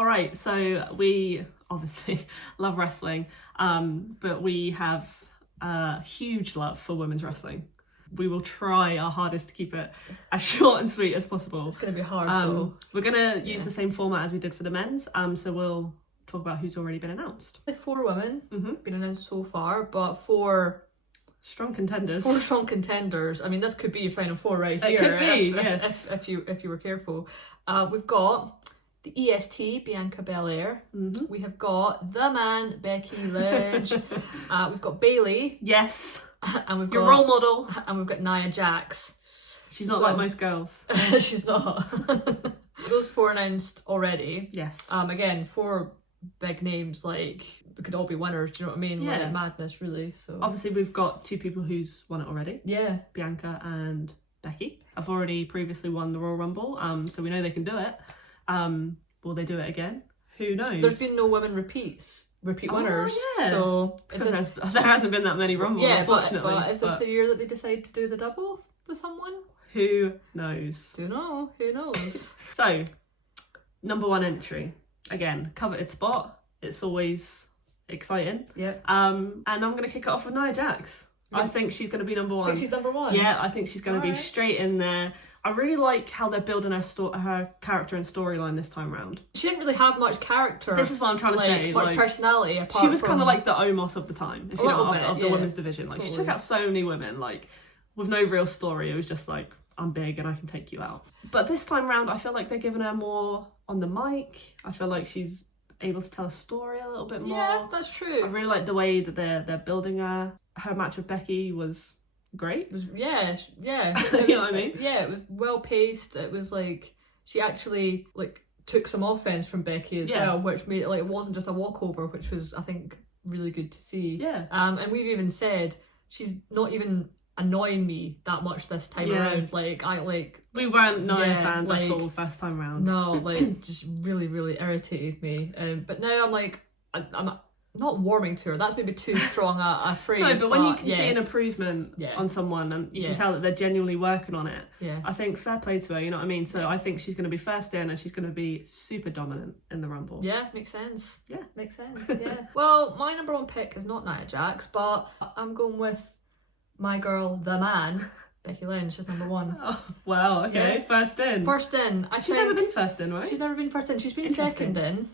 All right, so we obviously love wrestling, but we have a huge love for women's wrestling. We will try our hardest to keep it as short and sweet as possible. It's going to be hard though. We're going to use the same format as we did for the men's, so we'll talk about who's already been announced. 4 women been announced so far, but 4 strong contenders. 4 strong contenders. I mean, this could be your final 4 right here. It could be, yes. If you were careful. We've got the EST, Bianca Belair. We have got the man, Becky Lynch. We've got Bayley. Yes. And we've your got role model. And we've got Nia Jax. She's not like most girls. She's not. Those 4 announced already. Yes. Again, 4 big names, like they could all be winners. Do you know what I mean? Yeah. Like madness, really. So obviously we've got 2 people who's won it already. Yeah. Bianca and Becky. I've already previously won the Royal Rumble, so we know they can do it. Will they do it again? Who knows? There's been no women repeat winners, so there hasn't been that many Rumbles, unfortunately. But is this the year that they decide to do the double with someone? Who knows? Who knows? So, number 1 entry. Again, coveted spot. It's always exciting. Yep. And I'm going to kick it off with Nia Jax. I think she's going to be number 1. I think she's number 1? Yeah, I think she's going to be straight in there. I really like how they're building her character and storyline this time round. She didn't really have much character. This is what I'm trying to say. Much personality apart she was from... kind of like the Omos of the time, if you know, of the women's division. Like totally. She took out so many women, like with no real story. It was just like, I'm big and I can take you out. But this time round, I feel like they're giving her more on the mic. I feel like she's able to tell a story a little bit more. Yeah, that's true. I really like the way that they're building her. Her match with Becky was great. Yeah. You know what I mean? Yeah, it was well paced. It was like she actually like took some offense from Becky as well, which made it like it wasn't just a walkover, which was I think really good to see. Yeah. And we've even said she's not even annoying me that much this time around. Like we weren't Nia fans at all first time round. No, like just really irritated me. But now I'm like I'm not warming to her. That's maybe too strong a phrase. No, but when you can see an improvement on someone and you can tell that they're genuinely working on it, I think fair play to her, you know what I mean? So I think she's going to be first in and she's going to be super dominant in the Rumble. Yeah, makes sense. Yeah. Makes sense, yeah. Well, my number 1 pick is not Nia Jax, but I'm going with my girl, the man, Becky Lynch is number 1. Oh, wow, okay. Yeah. First in. She's never been first in, right? She's never been first in. She's been second in.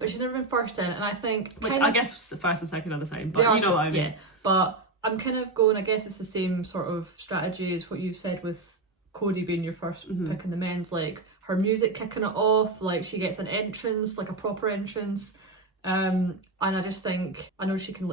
But she's never been first in, and I think... Which I guess first and second are the same, but you know what I mean. Yeah, but I'm kind of going, I guess it's the same sort of strategy as what you said with Cody being your first pick in the men's, like her music kicking it off, like she gets an entrance, like a proper entrance. And I just think, I know she can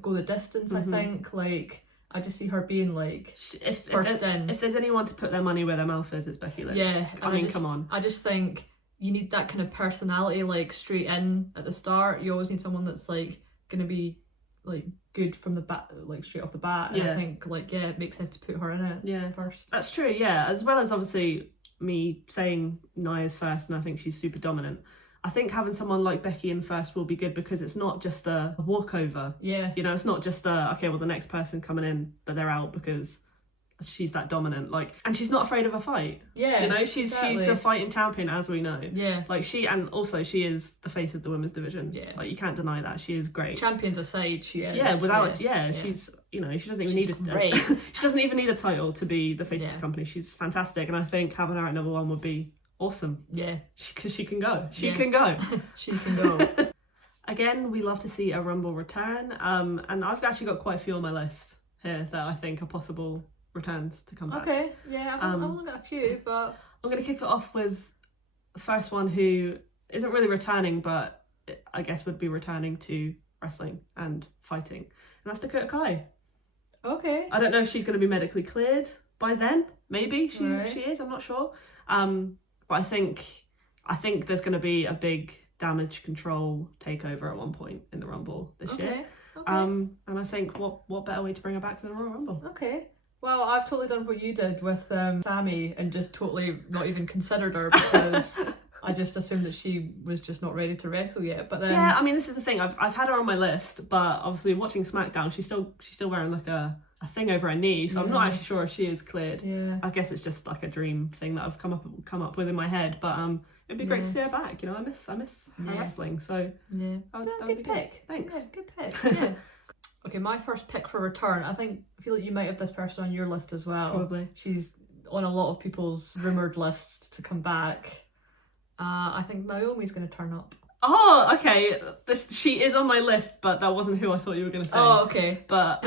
go the distance, I think, like... I just see her being like first in. If there's anyone to put their money where their mouth is, it's Becky Lynch. Yeah, I mean, come on. I just think you need that kind of personality, like straight in at the start. You always need someone that's like gonna be like good from the bat, like straight off the bat. And I think it makes sense to put her in it first. That's true. Yeah, as well as obviously me saying Nia's first, and I think she's super dominant. I think having someone like Becky in first will be good because it's not just a walkover. Yeah. You know, it's not just okay, well, the next person coming in, but they're out because she's that dominant. Like, and she's not afraid of a fight. Yeah. You know, she's a fighting champion, as we know. Yeah. Like she is the face of the women's division. Yeah. Like you can't deny that. She is great. Champions aside, she is. Yeah, she's she doesn't even need she doesn't even need a title to be the face of the company. She's fantastic, and I think having her at number 1 would be awesome. Yeah. Because she can go. She can go. She can go. Again, we love to see a Rumble return. And I've actually got quite a few on my list here that I think are possible returns to come back. Okay. Yeah, I've only got a few, but... I'm going to kick it off with the first one who isn't really returning, but I guess would be returning to wrestling and fighting. And that's Dakota Kai. Okay. I don't know if she's going to be medically cleared by then. Maybe she is. I'm not sure. But I think there's going to be a big damage control takeover at one point in the Rumble this year. Okay. And I think what better way to bring her back than the Royal Rumble? Okay. Well, I've totally done what you did with Sammy and just totally not even considered her because I just assumed that she was just not ready to wrestle yet. But then I mean, this is the thing. I've had her on my list, but obviously watching SmackDown, she's still wearing like a thing over her knee, so I'm not actually sure if she is cleared. Yeah. I guess it's just like a dream thing that I've come up with in my head. But it'd be great to see her back. You know, I miss her wrestling. So good pick. Thanks. Yeah, good pick. Yeah. Okay, my first pick for return. I feel like you might have this person on your list as well. Probably. She's on a lot of people's rumoured lists to come back. I think Naomi's going to turn up. Oh, okay. She is on my list, but that wasn't who I thought you were going to say. Oh, okay. But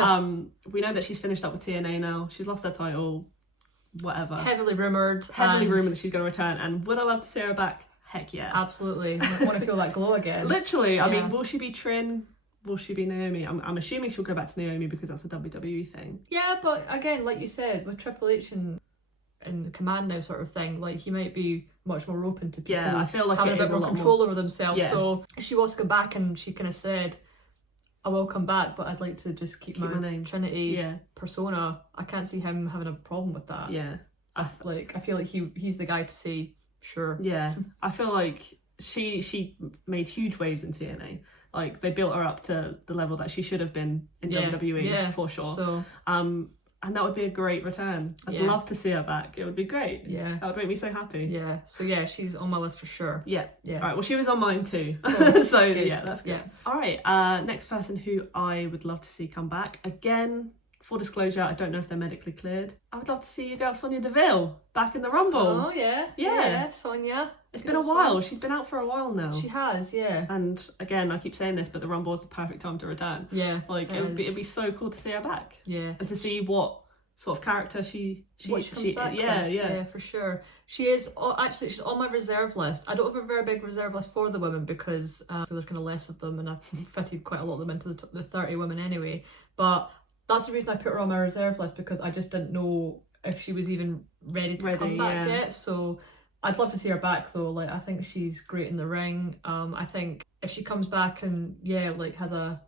we know that she's finished up with TNA now. She's lost her title. Whatever. Heavily rumoured that she's going to return. And would I love to see her back? Heck yeah. Absolutely. I want to feel that glow again. Literally. I mean, will she be Trin? Will she be Naomi? I'm assuming she'll go back to Naomi because that's a WWE thing. Yeah, but again, like you said, with Triple H and Commando sort of thing, like he might be much more open to people I feel like having it a is bit more control over themselves. Yeah. So if she was to come back and she kind of said, I will come back, but I'd like to just keep my name. Trinity persona, I can't see him having a problem with that. Yeah. I feel like he's the guy to say, sure. Yeah. I feel like she made huge waves in TNA. Like, they built her up to the level that she should have been in WWE, for sure. So, and that would be a great return. I'd love to see her back. It would be great. Yeah. That would make me so happy. Yeah. So, she's on my list for sure. Yeah. Yeah. All right, well, she was on mine too. Cool. So, good. yeah, that's good. Yeah. All right, next person who I would love to see come back. Again, full disclosure, I don't know if they're medically cleared. I would love to see your girl Sonya Deville back in the Rumble. Oh, yeah. Yeah, Sonya. It's been a while. She's been out for a while now. She has, yeah. And again, I keep saying this, but the Rumble is the perfect time to return. Yeah. Like, it'd be so cool to see her back. Yeah. And to see what sort of character she comes back with. Yeah, for sure. She's on my reserve list. I don't have a very big reserve list for the women because so there's kind of less of them, and I've fitted quite a lot of them into the 30 women anyway. But that's the reason I put her on my reserve list, because I just didn't know if she was even ready to come back yet. So I'd love to see her back though. Like, I think she's great in the ring. I think if she comes back and has a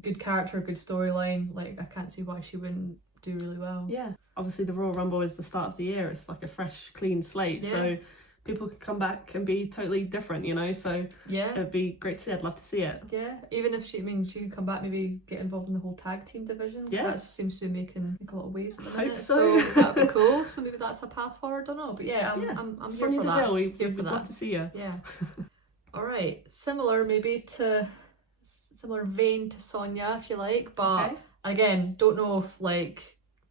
good character, good storyline, like I can't see why she wouldn't do really well. Yeah. Obviously the Royal Rumble is the start of the year. It's like a fresh, clean slate. Yeah. So people can come back and be totally different, you know? So it'd be great to see. I'd love to see it. Yeah. Even if she could come back, maybe get involved in the whole tag team division. Yeah. That seems to be making a lot of waves at the minute. Hope so. That'd be cool. So maybe that's a path forward, I don't know. But I'm here Sonya for Deville, that. We'd love to see her. Yeah. All right. Similar vein to Sonya, if you like. But again, don't know if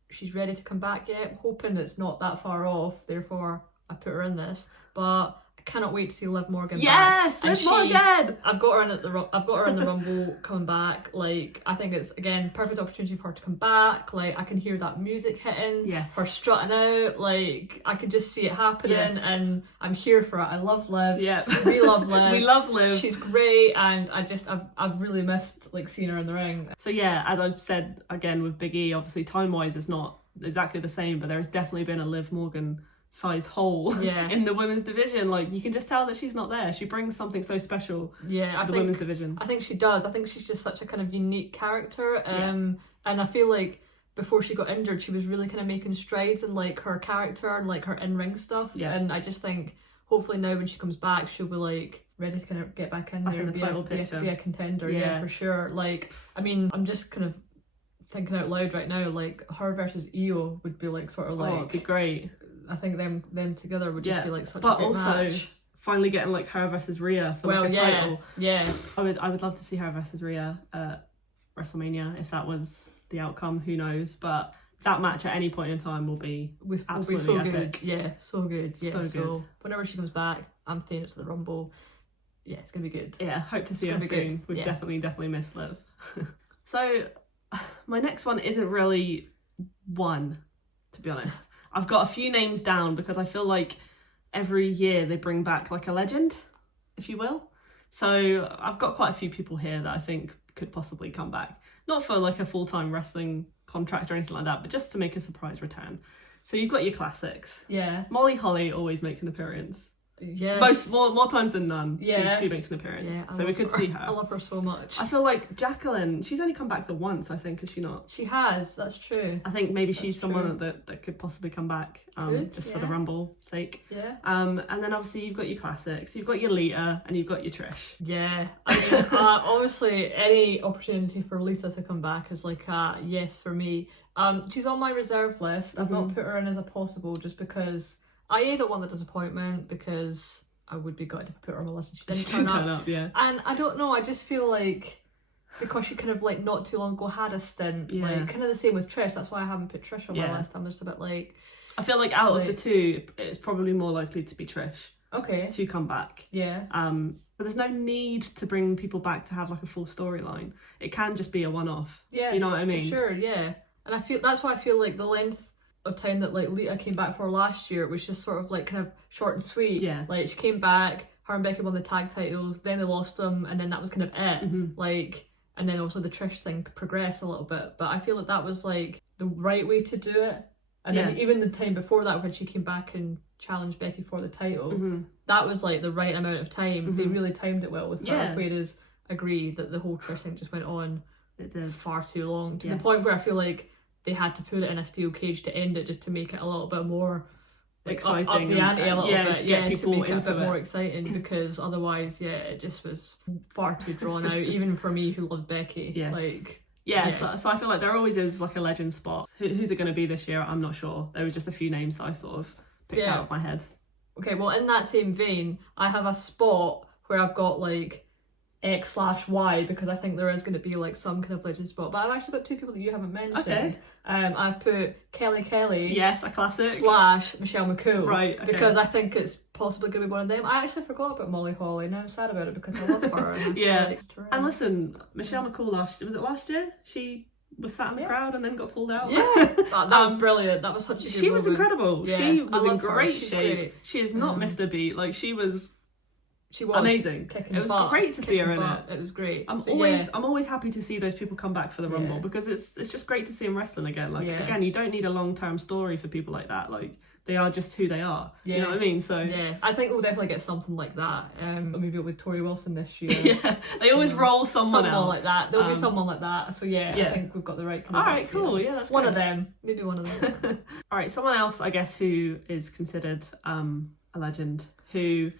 she's ready to come back yet. I'm hoping it's not that far off, therefore I put her in this. But I cannot wait to see Liv Morgan back. Yes, Liv Morgan! I've got her in the Rumble coming back. Like, I think it's, again, perfect opportunity for her to come back. Like, I can hear that music hitting. Yes. Her strutting out. Like, I can just see it happening, and I'm here for it. I love Liv. Yeah. We love Liv. We love Liv. She's great, and I've really missed seeing her in the ring. So yeah, as I've said again with Big E, obviously time-wise it's not exactly the same, but there has definitely been a Liv Morgan sized hole in the women's division. Like, you can just tell that she's not there. She brings something so special to the women's division. I think she does. I think she's just such a kind of unique character. And I feel like before she got injured, she was really kind of making strides in her character and her in-ring stuff. Yeah. And I just think hopefully now when she comes back, she'll be ready to kind of get back in there and be a contender. Yeah, for sure. I mean, I'm just kind of thinking out loud right now, her versus Io would be oh, it'd be great. I think them together would just be such a great also match. Finally getting her versus Rhea for a title. Yeah. I would love to see her versus Rhea at WrestleMania if that was the outcome. Who knows? But that match at any point in time will be absolutely so epic. Good. Yeah, so good. Yeah, so good. So whenever she comes back, I'm staying up to the Rumble. Yeah, it's gonna be good. Yeah, hope to see her soon. Good. We've definitely missed Liv. So my next one isn't really one, to be honest. I've got a few names down because I feel like every year they bring back a legend, if you will. So I've got quite a few people here that I think could possibly come back. Not for a full-time wrestling contract or anything like that, but just to make a surprise return. So you've got your classics. Yeah. Molly Holly always makes an appearance. Yeah. More times than none. Yeah. She makes an appearance. Yeah, so we could see her. I love her so much. I feel like Jacqueline, she's only come back the once, I think, has she not? She has, that's true. I think maybe she's someone that could possibly come back for the Rumble sake. Yeah. And then obviously you've got your classics, you've got your Lita, and you've got your Trish. Yeah. I mean, obviously any opportunity for Lita to come back is a yes for me. She's on my reserve list. I've not put her in as a possible just because I don't want the disappointment, because I would be gutted if I put her on my list and she didn't She didn't turn up, yeah. And I don't know, I just feel like because she kind of like not too long ago had a stint, like kind of the same with Trish. That's why I haven't put Trish on my list. I'm just a bit like, I feel like out of the two, it's probably more likely to be Trish. Okay. To come back. Yeah. But there's no need to bring people back to have like a full storyline. It can just be a one-off. Yeah. You know what I mean? For sure, yeah. And I feel that's why I feel like the length of time that like Lita came back for last year, it was just sort of like kind of short and sweet. Yeah. Like she came back, her and Becky won the tag titles, then they lost them, and then that was kind of it. Like, and then also the Trish thing progressed a little bit. But I feel like that was like the right way to do it. And then even the time before that when she came back and challenged Becky for the title, that was like the right amount of time. They really timed it well with her. Whereas I agree that the whole Trish thing just went on far too long, to the point where I feel like they had to put it in a steel cage to end it, just to make it a little bit more like, exciting, up the ante a little bit, to get people to make it a bit into more exciting, because otherwise it just was far too drawn out, even for me who loves Becky. Like so I feel like there always is like a legend spot. Who's it going to be this year? I'm not sure. There were just a few names that I sort of picked out of my head. Okay, well, in that same vein, I have a spot where I've got like X/Y, because I think there is going to be like some kind of legend spot. But I've actually got two people that you haven't mentioned. Okay. I've put Kelly. Yes, a classic. / Michelle McCool. Right. Okay. Because I think it's possibly going to be one of them. I actually forgot about Molly Holly. Now I'm sad about it because I love her. And and listen, Michelle McCool was it last year? She was sat in the crowd and then got pulled out. Yeah, that was brilliant. That was such a good moment. Was incredible. Yeah, she was in great shape. Great. She is not missed a beat. Like she was amazing. It was great to see her in it. It was great. I'm always happy to see those people come back for the Rumble, because it's just great to see them wrestling again. Like again, you don't need a long-term story for people like that. Like they are just who they are. You know what I mean? So I think we'll definitely get something like that. Maybe with Tori Wilson this year. They always roll someone else like that. There'll be someone like that. So I think we've got the right kind of. All right, cool. Yeah, that's one of them. Maybe one of them. All right, someone else I guess who is considered a legend, who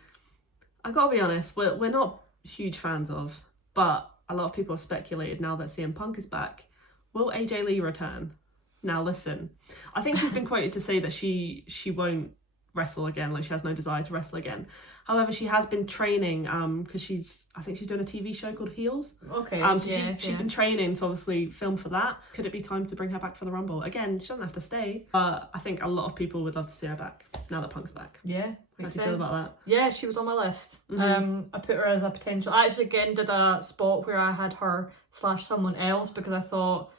I gotta be honest, we're not huge fans of, but a lot of people have speculated now that CM Punk is back. Will AJ Lee return? Now listen, I think she's been quoted to say that she won't wrestle again, like she has no desire to wrestle again. However, she has been training because I think she's doing a TV show called Heels. Okay. So she's been training to obviously film for that. Could it be time to bring her back for the Rumble? Again, she doesn't have to stay, but I think a lot of people would love to see her back now that Punk's back. Yeah. How do you feel about that? Yeah, she was on my list. I put her as a potential. I actually again did a spot where I had her / someone else, because I thought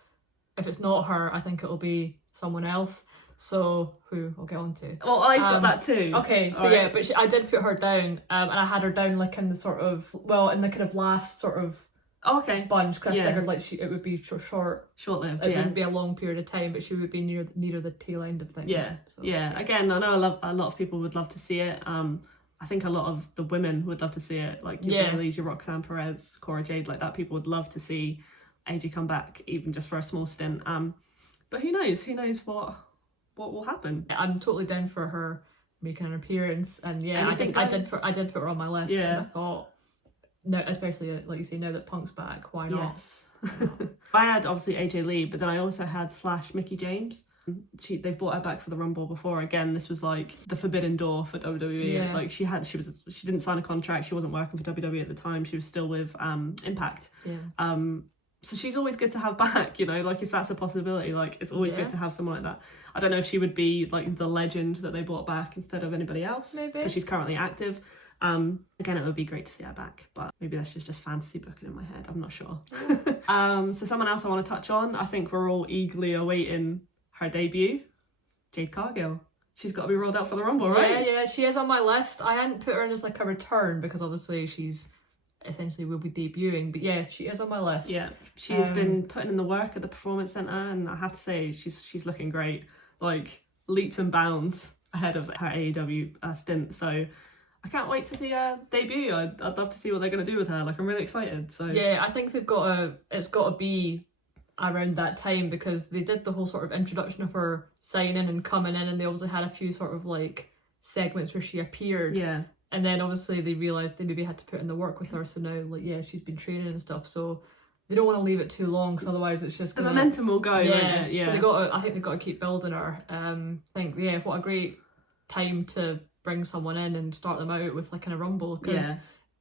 if it's not her, I think it'll be someone else. So who I'll get on to. Well, I've got that too. Okay, so but I did put her down, and I had her down like in the sort of in the kind of last sort of bunch, because I figured like it would be short-lived. It wouldn't be a long period of time, but she would be near the tail end of things. Yeah, so, Again, I know a lot of people would love to see it. I think a lot of the women would love to see it, like your Baileys, your Roxanne Perez, Cora Jade, like that. People would love to see AJ come back, even just for a small stint. But who knows? Who knows what will happen? I'm totally down for her making an appearance, and I think I did put her on my list because I thought, no, especially like you say, now that Punk's back, why not? Yes. I had obviously AJ Lee, but then I also had / Mickie James. They've brought her back for the Rumble before. Again, this was like the forbidden door for WWE. Yeah. Like she didn't sign a contract. She wasn't working for WWE at the time. She was still with Impact. Yeah. So she's always good to have back, like if that's a possibility, like it's always good to have someone like that. I don't know if she would be like the legend that they brought back instead of anybody else, because she's currently active. Again, it would be great to see her back, but maybe that's just fantasy booking in my head. I'm not sure. So someone else I want to touch on, I think we're all eagerly awaiting her debut, Jade Cargill. She's got to be rolled out for the Rumble, right? Yeah, she is on my list. I hadn't put her in as like a return because obviously she's essentially will be debuting, but she is on my list. She has been putting in the work at the Performance Center, and I have to say she's looking great, like leaps and bounds ahead of her AEW stint. So I can't wait to see her debut. I'd love to see what they're going to do with her. Like I'm really excited. So I think it's got to be around that time, because they did the whole sort of introduction of her signing and coming in, and they also had a few sort of like segments where she appeared. And then obviously they realised they maybe had to put in the work with her, so now she's been training and stuff, so they don't want to leave it too long, because otherwise it's just the momentum will go. So I think they've got to keep building her. What a great time to bring someone in and start them out with like in a rumble, because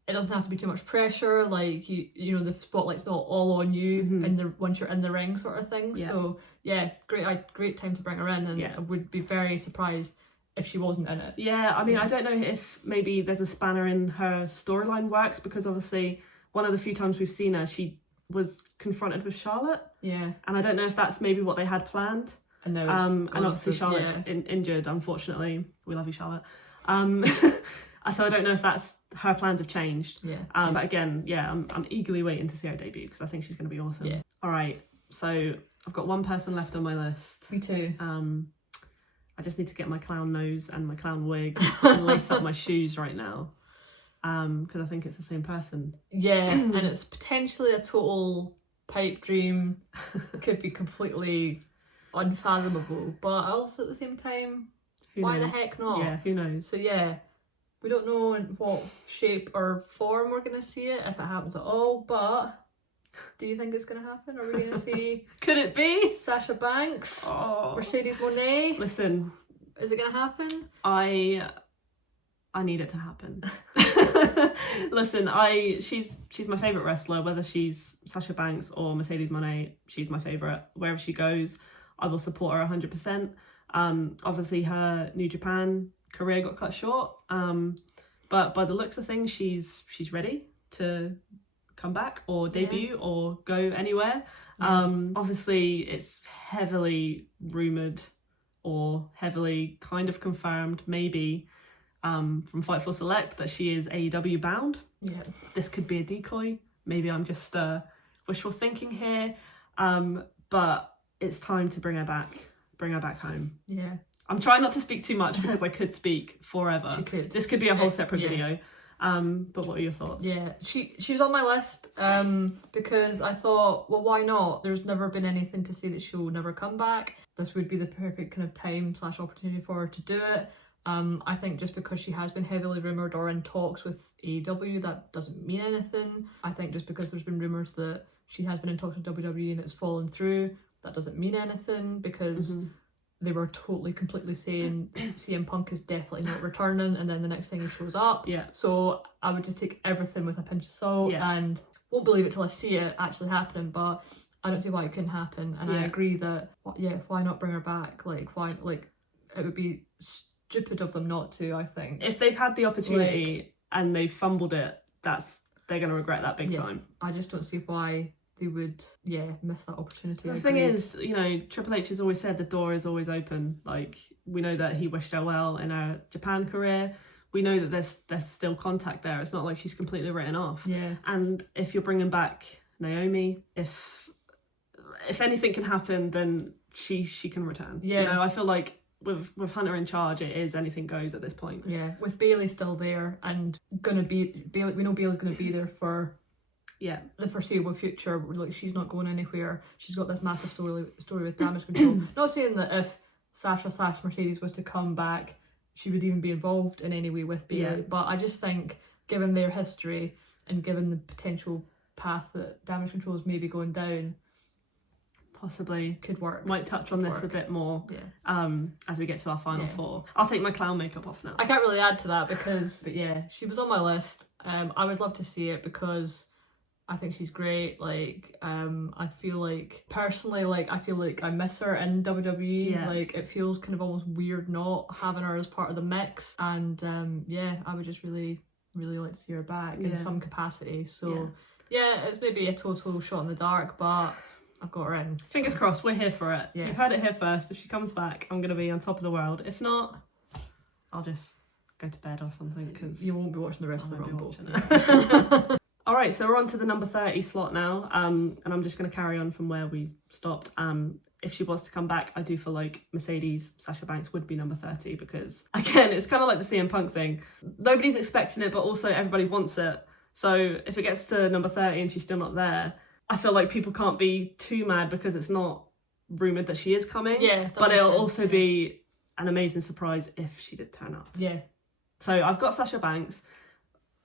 it doesn't have to be too much pressure. Like you know, the spotlight's not all on you once you're in the ring, sort of thing. So yeah, great time to bring her in, and I would be very surprised if she wasn't in it. Yeah, I mean, I don't know if maybe there's a spanner in her storyline works, because obviously one of the few times we've seen her, she was confronted with Charlotte. Yeah. And I don't know if that's maybe what they had planned. And obviously Charlotte's injured, unfortunately. We love you, Charlotte. So I don't know if that's her plans have changed. Yeah. But again, I'm eagerly waiting to see her debut, because I think she's going to be awesome. Yeah. All right. So I've got one person left on my list. Me too. I just need to get my clown nose and my clown wig and lace up my shoes right now. Because I think it's the same person. Yeah, and it's potentially a total pipe dream. Could be completely unfathomable, but also at the same time, why the heck not? Yeah, who knows? So yeah, we don't know in what shape or form we're going to see it, if it happens at all, but do you think it's going to happen? Are we going to see... Could it be? Sasha Banks? Mercedes Moné? Listen. Is it going to happen? I need it to happen. Listen, she's my favourite wrestler, whether she's Sasha Banks or Mercedes Moné, she's my favourite. Wherever she goes, I will support her 100%. Obviously her New Japan career got cut short, but by the looks of things, she's ready to come back or debut or go anywhere. Obviously it's heavily rumoured or heavily kind of confirmed, maybe, from Fightful Select, that she is AEW bound. Yeah. This could be a decoy. Maybe I'm just wishful thinking here. But it's time to bring her back home. Yeah. I'm trying not to speak too much because I could speak forever. She could. This could be a whole separate video. But what are your thoughts? Yeah, she was on my list because I thought, well, why not? There's never been anything to say that she'll never come back. This would be the perfect kind of time / opportunity for her to do it. I think just because she has been heavily rumoured or in talks with AEW, that doesn't mean anything. I think just because there's been rumours that she has been in talks with WWE and it's fallen through, that doesn't mean anything, because they were totally, completely saying CM Punk is definitely not returning, and then the next thing he shows up. Yeah. So I would just take everything with a pinch of salt and won't believe it till I see it actually happening, but I don't see why it couldn't happen. And I agree that, why not bring her back? Like, why, like, it would be stupid of them not to, I think. If they've had the opportunity and they've fumbled it, they're going to regret that big time. I just don't see why they would, miss that opportunity. The thing is, you know, Triple H has always said the door is always open. Like, we know that he wished her well in her Japan career. We know that there's still contact there. It's not like she's completely written off. Yeah. And if you're bringing back Naomi, if anything can happen, then she can return. Yeah. You know, I feel like with Hunter in charge, it is anything goes at this point. Yeah. With Bayley still there and we know Bayley's gonna be there for the foreseeable future. Like, she's not going anywhere. She's got this massive story with Damage Control. Not saying that if Sasha / Mercedes was to come back, she would even be involved in any way with Bayley. But I just think, given their history and given the potential path that Damage Control is maybe going down, possibly could work. Might touch on this a bit more as we get to our final four. I'll take my clown makeup off now. I can't really add to that because, she was on my list. I would love to see it because I think she's great. Like, I feel like, personally, like, I feel like I miss her in WWE. Yeah. Like, it feels kind of almost weird not having her as part of the mix. And, I would just really, really like to see her back in some capacity. So, it's maybe a total shot in the dark, but I've got her in. Fingers crossed, we're here for it. Yeah. You've heard it here first. If she comes back, I'm going to be on top of the world. If not, I'll just go to bed or something, because you won't be watching the rest of the Rumble. All right, so we're on to the number 30 slot now, and I'm just going to carry on from where we stopped. If she was to come back, I do feel like Mercedes, Sasha Banks would be number 30 because, again, it's kind of like the CM Punk thing. Nobody's expecting it, but also everybody wants it. So if it gets to number 30 and she's still not there, I feel like people can't be too mad because it's not rumoured that she is coming. Yeah, but it'll also be an amazing surprise if she did turn up. Yeah. So I've got Sasha Banks.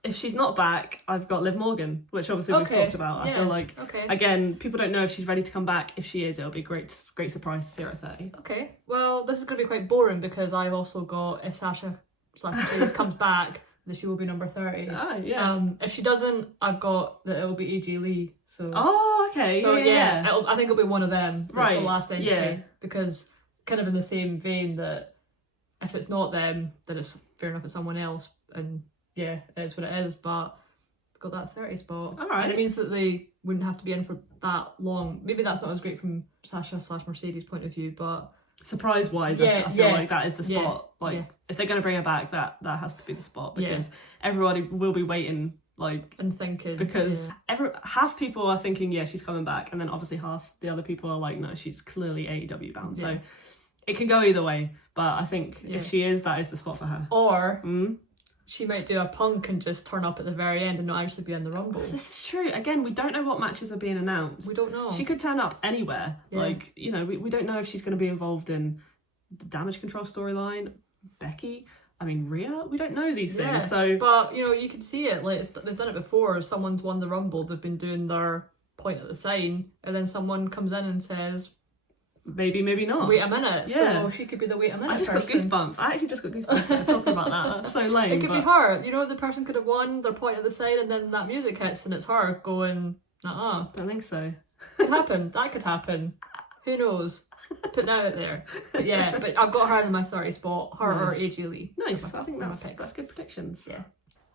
If she's not back, I've got Liv Morgan, which obviously we've talked about. I feel like, again, people don't know if she's ready to come back. If she is, it'll be a great surprise to see her at 30. Okay, well, this is going to be quite boring because I've also got if Sasha / Mercedes comes back, that she will be number 30. Oh, yeah. If she doesn't, I've got that it'll be AJ Lee. So. Oh, okay. So yeah. I think it'll be one of them. That's right. The last entry. Yeah. Because kind of in the same vein that if it's not them, then it's fair / it's someone else. And yeah, it is what it is. But I've got that 30 spot. All right. And it means that they wouldn't have to be in for that long. Maybe that's not as great from Sasha / Mercedes' point of view, but surprise wise, I feel like that is the spot. If they're going to bring her back, that has to be the spot, because everybody will be waiting and thinking, because half people are thinking she's coming back, and then obviously half the other people are like, no, she's clearly AEW bound. So it can go either way, but I think if she is, that is the spot for her. Or she might do a Punk and just turn up at the very end and not actually be in the Rumble. This is true. Again, we don't know what matches are being announced. We don't know. She could turn up anywhere. Yeah. We don't know if she's going to be involved in the Damage Control storyline, Becky, Rhea. We don't know these things. So, but you can see it. They've done it before. Someone's won the Rumble. They've been doing their point at the sign, and then someone comes in and says, maybe not. Wait a minute. Yeah. So she could be the wait a minute. I just got goosebumps. I actually just got goosebumps talking about that. That's so lame. It could be her. The person could have won their point at the sign, and then that music hits, and it's her going, Don't think so. Could happen. That could happen. Who knows? Putting it out there. But yeah, but I've got her in my 30 spot. Her or AJ Lee. Nice. I think that's good predictions. Yeah.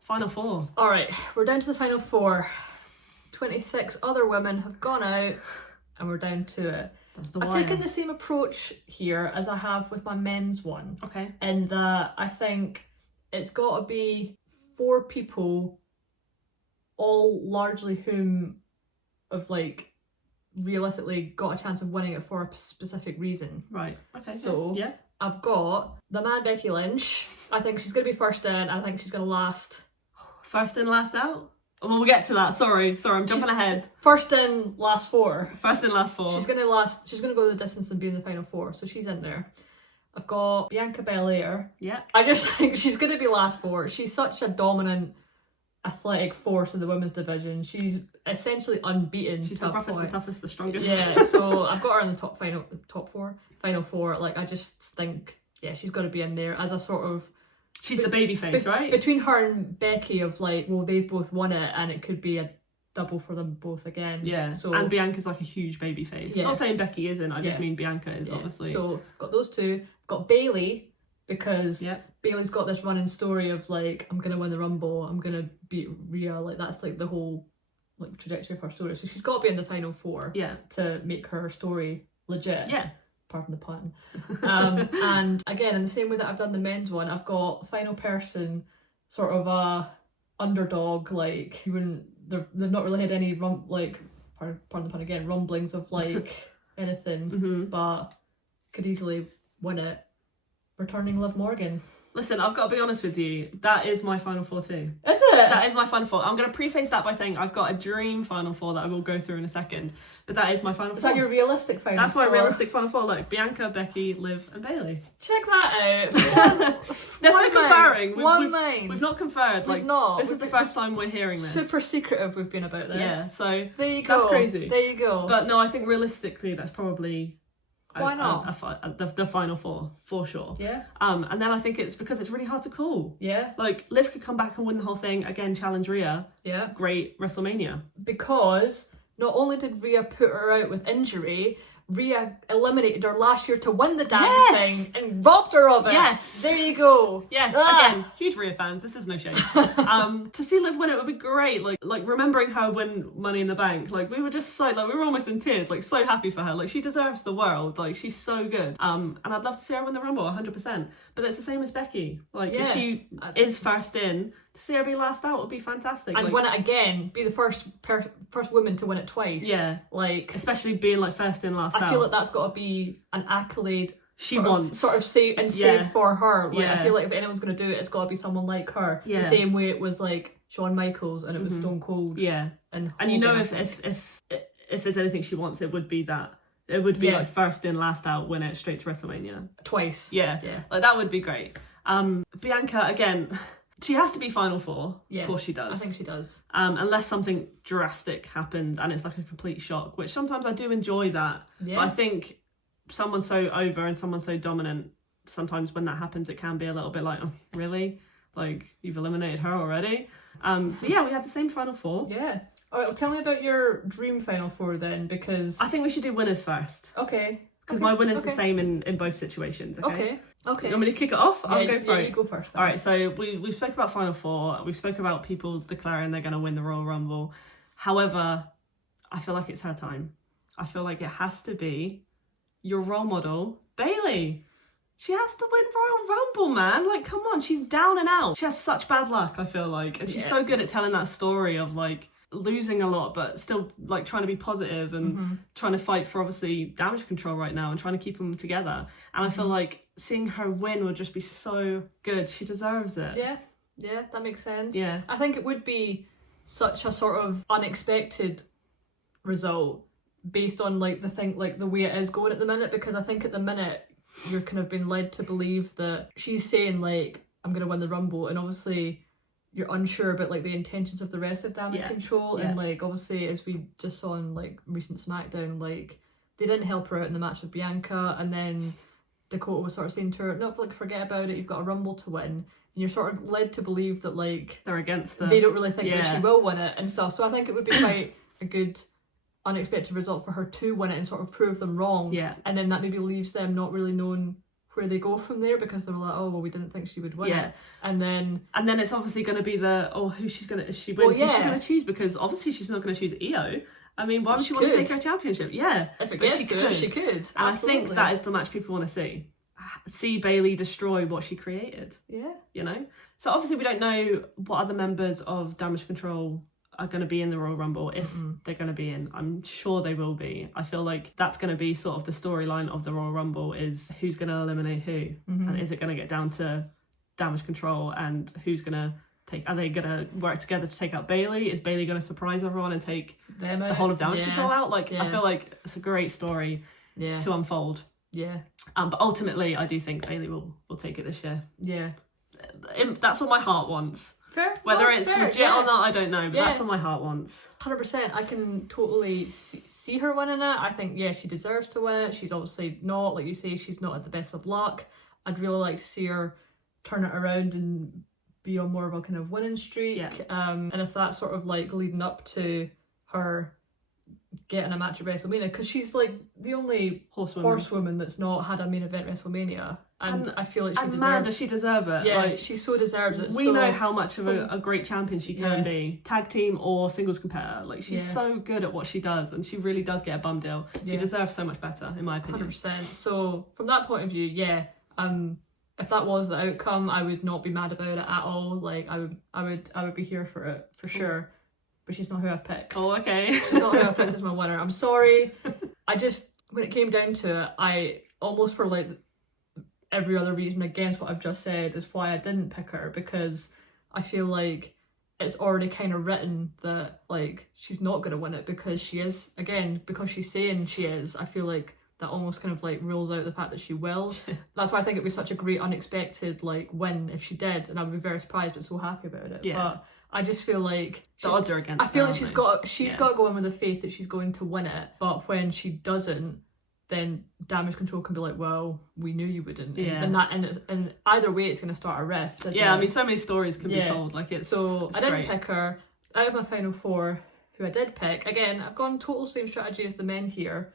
Final 4. All right, we're down to the final 4. 26 other women have gone out, and we're down to it. I've taken the same approach here as I have with my men's one. Okay. And I think it's got to be 4 people, all largely whom have realistically got a chance of winning it for a specific reason. Right. Okay. So yeah. I've got the man Becky Lynch. I think she's going to be first in. I think she's going to last. First in, last out? Well, we'll get to that. Sorry, I'm jumping ahead. First in, last 4. First in, last 4. She's gonna go the distance and be in the final 4, so she's in there. I've got Bianca Belair. Yeah. I just think she's gonna be last 4. She's such a dominant athletic force in the women's division. She's essentially unbeaten. She's the roughest, the toughest, the strongest. Yeah, so I've got her in the final 4. I just think she's got to be in there as a sort of. She's the baby face, right? Between her and Becky of they've both won it and it could be a double for them both again. Yeah, so, and Bianca's a huge baby face. Yeah. Not saying Becky isn't, I just mean Bianca is, obviously. So, got those 2. Got Bayley, because Bayley's got this running story of I'm going to win the Rumble, I'm going to beat Rhea. That's the whole trajectory of her story. So she's got to be in the final 4 to make her story legit. Yeah. Pardon the pun. And again, in the same way that I've done the men's one, I've got final person, sort of a underdog. They've not really had any pardon the pun again, rumblings of anything, but could easily win it. Returning Liv Morgan. Listen, I've got to be honest with you. That is my final 4 too. Is it? That is my final 4. I'm going to preface that by saying I've got a dream final 4 that I will go through in a second. But that is my final 4. Is that your realistic final 4? That's my realistic final 4. Look, Bianca, Becky, Liv and Bayley. Check that out. There's no conferring. We've not conferred. We've not. This is the first time we're hearing this. Super secretive we've been about this. Yeah, so there you go. That's crazy. There you go. But no, I think realistically that's probably... Why not? The final 4, for sure. Yeah. And then I think it's because it's really hard to call. Yeah. Liv could come back and win the whole thing again, challenge Rhea. Yeah. Great WrestleMania. Because not only did Rhea put her out with injury, Rhea eliminated her last year to win the damn thing and robbed her of it. Yes. There you go. Yes. Again, huge Rhea fans. This is no shame. To see Liv win it would be great. Like remembering her win Money in the Bank. We were just so we were almost in tears. So happy for her. She deserves the world. She's so good. And I'd love to see her win the Rumble 100%. But it's the same as Becky. If she is first in, to see her be last out would be fantastic. And win it again. Be the first woman to win it twice. Yeah. Especially being first in, last out. I feel that's got to be an accolade she wants. Sort of save for her. I feel if anyone's going to do it, it's got to be someone like her. Yeah. The same way it was Shawn Michaels and it was Stone Cold. Yeah. And if there's anything she wants, it would be that. It would be first in, last out, win it straight to WrestleMania. Twice. Yeah. That would be great. Bianca, again, she has to be final 4. Yeah. Of course she does. I think she does. Unless something drastic happens and it's a complete shock, which sometimes I do enjoy that. Yeah. But I think someone so over and someone so dominant sometimes when that happens, it can be a little bit like, oh, really? Like, you've eliminated her already? So yeah, we had the same final four. Yeah. All right, well, tell me about your dream final four then, because... I think we should do winners first. Okay. Because my winner's the same in both situations, okay? Okay. You want me to kick it off? I'll go for it. Yeah, you go first then. All right, so we spoke about final four. We spoke about people declaring they're going to win the Royal Rumble. However, I feel like it's her time. I feel like it has to be your role model, Bayley. She has to win Royal Rumble, man. Like, come on, she's down and out. She has such bad luck, I feel like. And she's so good at telling that story of, like, losing a lot, but still, like, trying to be positive and trying to fight for, obviously, Damage Control right now and trying to keep them together. And I feel like seeing her win would just be so good. She deserves it. Yeah, that makes sense. Yeah. I think it would be such a sort of unexpected result based on, like, the way it is going at the minute, because I think at the minute you're kind of been led to believe that she's saying, like, I'm going to win the Rumble, and obviously you're unsure about, like, the intentions of the rest of Damage Control, and, like, obviously, as we just saw in, like, recent SmackDown, like, they didn't help her out in the match with Bianca, and then Dakota was sort of saying to her, no, like, forget about it, you've got a Rumble to win, and you're sort of led to believe that, like, they're against her. They don't really think that she will win it and stuff, so I think it would be quite a good unexpected result for her to win it and sort of prove them wrong, and then that maybe leaves them not really knowing where they go from there, because they're like, oh well, we didn't think she would win it, and then it's obviously going to be who she's going to, if she wins, who's she going to choose, because obviously she's not going to choose Io. I mean, why would she want to take her championship? If it gets to it, she could. And I think that is the match people want to see Bayley destroy what she created. You know, so obviously we don't know what other members of Damage Control are going to be in the Royal Rumble, if they're going to be in. I'm sure they will be. I feel like that's going to be sort of the storyline of the Royal Rumble, is who's going to eliminate who, and is it going to get down to Damage Control, and who's going to are they going to work together to take out Bayley? Is Bayley going to surprise everyone and take the whole of Damage Control out? Like, I feel like it's a great story to unfold. But ultimately I do think Bayley will take it this year. That's what my heart wants. Fair. Whether it's legit or not, I don't know, but that's what my heart wants. 100%. I can totally see her winning it. I think, she deserves to win it. She's obviously not, like you say, she's not at the best of luck. I'd really like to see her turn it around and be on more of a kind of winning streak. And if that's sort of like leading up to her getting a match at WrestleMania, because she's like the only horsewoman that's not had a main event WrestleMania. And I feel like she deserves... man, does she deserve it? Yeah, she so deserves it. We know how much of a great champion she can be. Tag team or singles competitor. Like, she's so good at what she does, and she really does get a bum deal. She deserves so much better, in my opinion. 100%. So, from that point of view, if that was the outcome, I would not be mad about it at all. Like, I would be here for it, for sure. But she's not who I've picked. Oh, okay. She's not who I've picked as my winner. I'm sorry. When it came down to it, I almost, for like every other reason against what I've just said, is why I didn't pick her, because I feel like it's already kind of written that, like, she's not going to win it because she is, again, because she's saying she is. I feel like that almost kind of like rules out the fact that she will. That's why I think it'd be such a great unexpected like win if she did, and I would be very surprised but so happy about it. But I just feel like the odds are against her. I feel like she's got to go in with the faith that she's going to win it, but when she doesn't, then Damage Control can be like, well, we knew you wouldn't. And either way it's going to start a rift. I mean, so many stories can be told. Like, it's I didn't pick her. Out of my final four, who I did pick, again, I've gone total same strategy as the men here.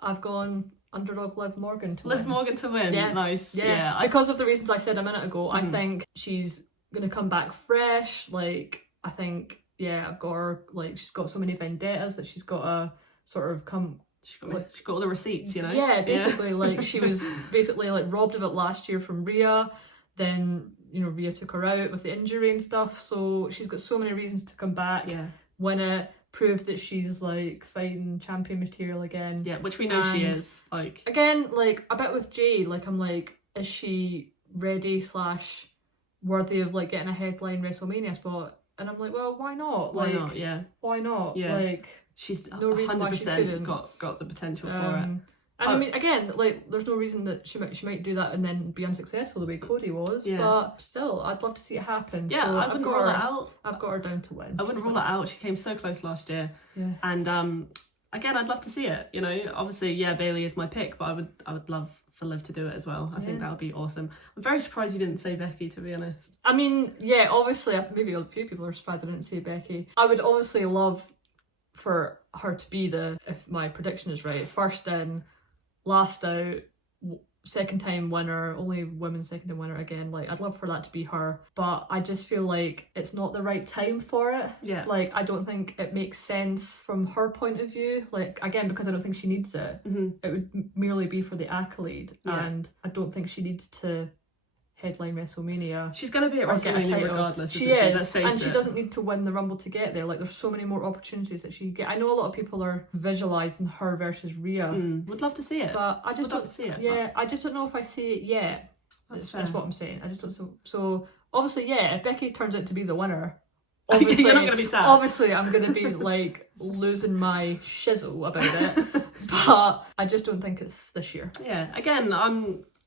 I've gone underdog Liv Morgan to win. Liv Morgan to win. Nice. Because of the reasons I said a minute ago, I think she's gonna come back fresh. Like, I think I've got her, like, she's got so many vendettas that she's got to sort of come. She's got all the receipts, you know. Basically, like, she was basically like robbed of it last year from Rhea. Then, you know, Rhea took her out with the injury and stuff. So she's got so many reasons to come back, win it, prove that she's like fighting champion material again. Which we know she is. Like, again, like a bit with Jade, like, I'm like, is she ready / worthy of like getting a headline WrestleMania spot? And I'm like, well, why not? Why like, not? Why not? Yeah. Like, she's no reason why she couldn't. got the potential for it. And I mean, again, like, there's no reason that she might do that and then be unsuccessful the way Cody was. But still, I'd love to see it happen. Yeah, so I wouldn't rule it out. I've got her down to win. I wouldn't rule it out. She came so close last year. And again, I'd love to see it. You know, obviously, Bayley is my pick, but I would love for Liv to do it as well. I think that would be awesome. I'm very surprised you didn't say Becky, to be honest. I mean, yeah, obviously, maybe a few people are surprised I didn't say Becky. I would obviously love for her to be if my prediction is right, first in, last out, second time winner, only women's second time winner again. Like, I'd love for that to be her, but I just feel like it's not the right time for it. Yeah. Like, I don't think it makes sense from her point of view. Like, again, because I don't think she needs it. It would merely be for the accolade, and I don't think she needs to headline WrestleMania. She's going to be at WrestleMania regardless. She is, Let's face it. She doesn't need to win the Rumble to get there. Like, there's so many more opportunities that she could get. I know a lot of people are visualising her versus Rhea. Would love to see it. But I just don't see it. Yeah, I just don't know if I see it yet. That's what I'm saying. I just don't. So obviously, yeah, if Becky turns out to be the winner, obviously you're not going to be sad. Obviously, I'm going to be like losing my shizzle about it. But I just don't think it's this year. Yeah. Again,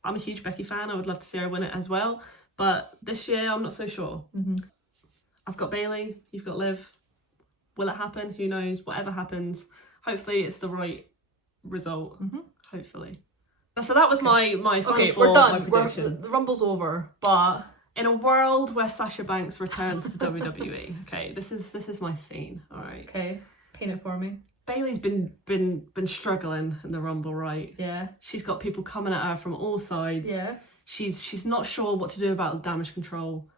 I'm a huge Becky fan. I would love to see her win it as well. But this year, I'm not so sure. I've got Bayley. You've got Liv. Will it happen? Who knows? Whatever happens, hopefully it's the right result. Hopefully. So that was my final four. We're done. The Rumble's over. But in a world where Sasha Banks returns to WWE, okay, this is my scene. All right. Okay, paint it for me. Bayley's been struggling in the Rumble, right? Yeah. She's got people coming at her from all sides. Yeah. She's not sure what to do about the Damage Control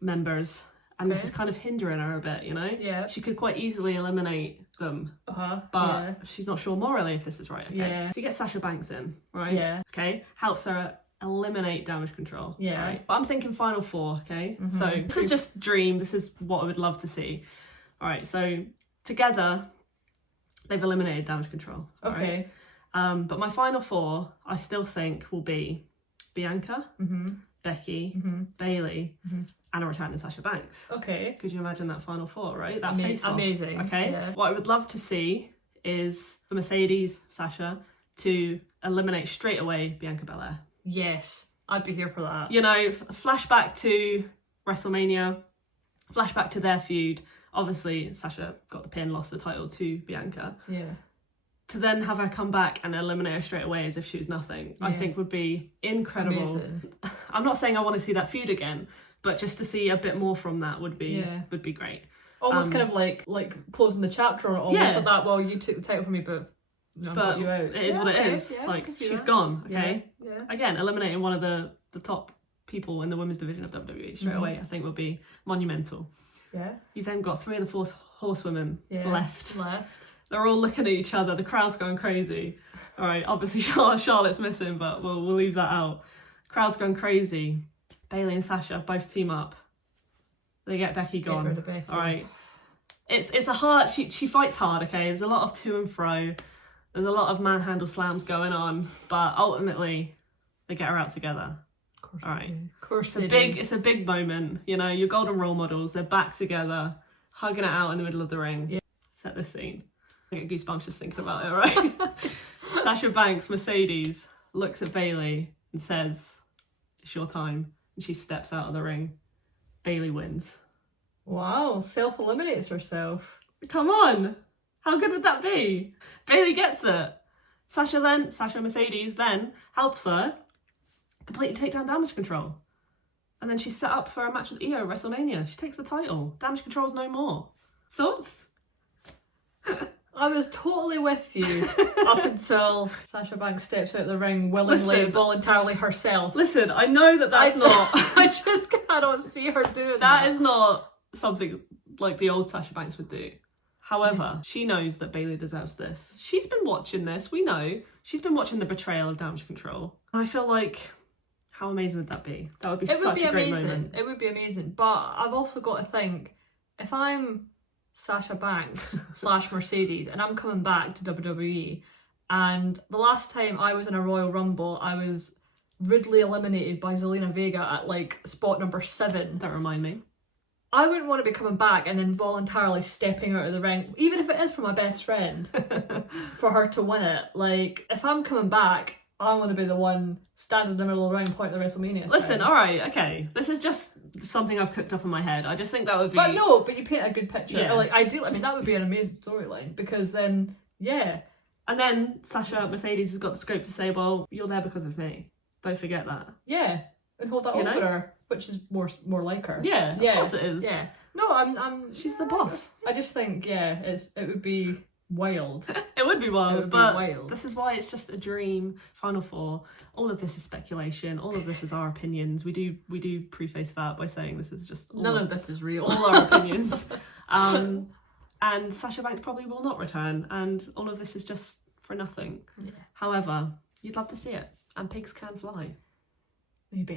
members, and this is kind of hindering her a bit, you know? Yeah. She could quite easily eliminate them, but she's not sure morally if this is right, okay? Yeah. So you get Sasha Banks in, right? Yeah. Okay, helps her eliminate Damage Control. Yeah. Right? But I'm thinking Final Four, okay? So this is just dream. This is what I would love to see. All right, so together, they've eliminated Damage Control. Okay. Right? But my Final Four, I still think, will be Bianca, Becky, Bayley, and a returning Sasha Banks. Okay. Could you imagine that Final Four, right? That face-off. Amazing. Okay. Yeah. What I would love to see is the Mercedes Sasha to eliminate straight away Bianca Belair. Yes, I'd be here for that. You know, flashback to WrestleMania, flashback to their feud. Obviously, Sasha got the pin, lost the title to Bianca. Yeah. To then have her come back and eliminate her straight away as if she was nothing, I think would be incredible. Amazing. I'm not saying I want to see that feud again, but just to see a bit more from that would be great. Almost kind of like closing the chapter on almost like that. Well, you took the title from me, but I got you out. It is what it is. Yeah, like, she's gone. Okay. Yeah. Again, eliminating one of the top people in the women's division of WWE straight away, I think would be monumental. Yeah. You've then got 3 of the 4 horsewomen left. Left. They're all looking at each other. The crowd's going crazy. All right, obviously Charlotte's missing, but we'll leave that out. Crowd's going crazy. Bayley and Sasha both team up. They get Becky gone. Get rid of Becky. All right. It's a hard. She fights hard. Okay. There's a lot of to and fro. There's a lot of manhandle slams going on, but ultimately they get her out together. Of course. All right. Of course. It's a big moment. You know, your golden role models. They're back together, hugging it out in the middle of the ring. Yeah. Set the scene. I get goosebumps just thinking about it, right? Sasha Banks, Mercedes, looks at Bayley and says, "It's your time." And she steps out of the ring. Bayley wins. Wow, self-eliminates herself. Come on. How good would that be? Bayley gets it. Sasha Mercedes then helps her completely take down Damage Control. And then she's set up for a match with Io at WrestleMania. She takes the title. Damage Control's no more. Thoughts? I was totally with you up until Sasha Banks steps out of the ring willingly, voluntarily herself. Listen, I know that's not... I just cannot see her doing that. That is not something like the old Sasha Banks would do. However, she knows that Bayley deserves this. She's been watching this, we know. She's been watching the betrayal of Damage Control. And I feel like, how amazing would that be? That would be such a great moment. It would be amazing. But I've also got to think, if I'm Sasha Banks / Mercedes and I'm coming back to WWE, and the last time I was in a Royal Rumble, I was rudely eliminated by Zelina Vega at like spot number 7. Don't remind me. I wouldn't want to be coming back and then voluntarily stepping out of the ring, even if it is for my best friend, for her to win it. Like, if I'm coming back, I want to be the one standing in the middle of the ring pointing the WrestleMania. Listen, all right, okay. This is just something I've cooked up in my head. I just think that would be... But no, but you paint a good picture. Yeah. Like, I mean, that would be an amazing storyline, because then, yeah. And then Sasha Mercedes has got the scope to say, well, you're there because of me. Don't forget that. Yeah, and hold that over her, which is more like her. Yeah, of course it is. Yeah. No, I'm. She's the boss. I just think, it would be wild. It would be wild, it would but be wild. This is why it's just a dream. Final four. All of this is speculation. All of this is our opinions. We do preface that by saying this is just none of this is real. All our opinions. And Sasha Banks probably will not return, and all of this is just for nothing. Yeah. However, you'd love to see it, and pigs can fly. Maybe.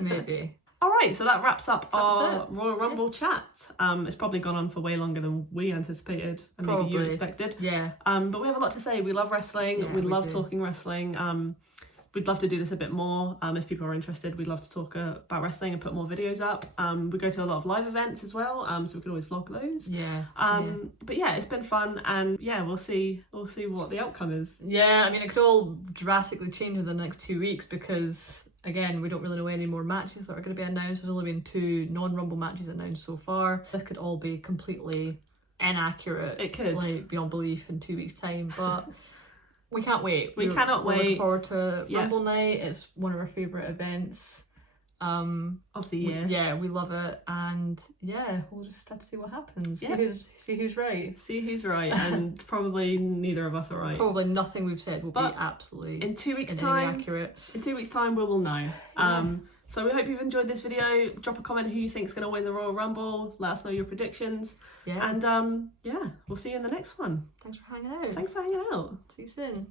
Maybe. All right, so that wraps up our Royal Rumble chat. It's probably gone on for way longer than we anticipated, and maybe you expected. Yeah. But we have a lot to say. We love wrestling. Yeah, we love talking wrestling. We'd love to do this a bit more. If people are interested, we'd love to talk about wrestling and put more videos up. We go to a lot of live events as well, so we could always vlog those. Yeah. But yeah, it's been fun, and yeah, we'll see what the outcome is. Yeah, I mean, it could all drastically change in the next 2 weeks because, again, we don't really know any more matches that are going to be announced. There's only been 2 non-Rumble matches announced so far. This could all be completely inaccurate. It could. Like, beyond belief in 2 weeks' time, but... We can't wait. We cannot wait. We're looking forward to Rumble Night. It's one of our favourite events of the year. We love it, and we'll just have to see what happens. See who's right. See who's right, and probably neither of us are right. Probably nothing we've said will be absolutely in 2 weeks' time accurate. In 2 weeks' time, we will know. So we hope you've enjoyed this video. Drop a comment who you think's going to win the Royal Rumble. Let us know your predictions. Yeah. And we'll see you in the next one. Thanks for hanging out. Thanks for hanging out. See you soon.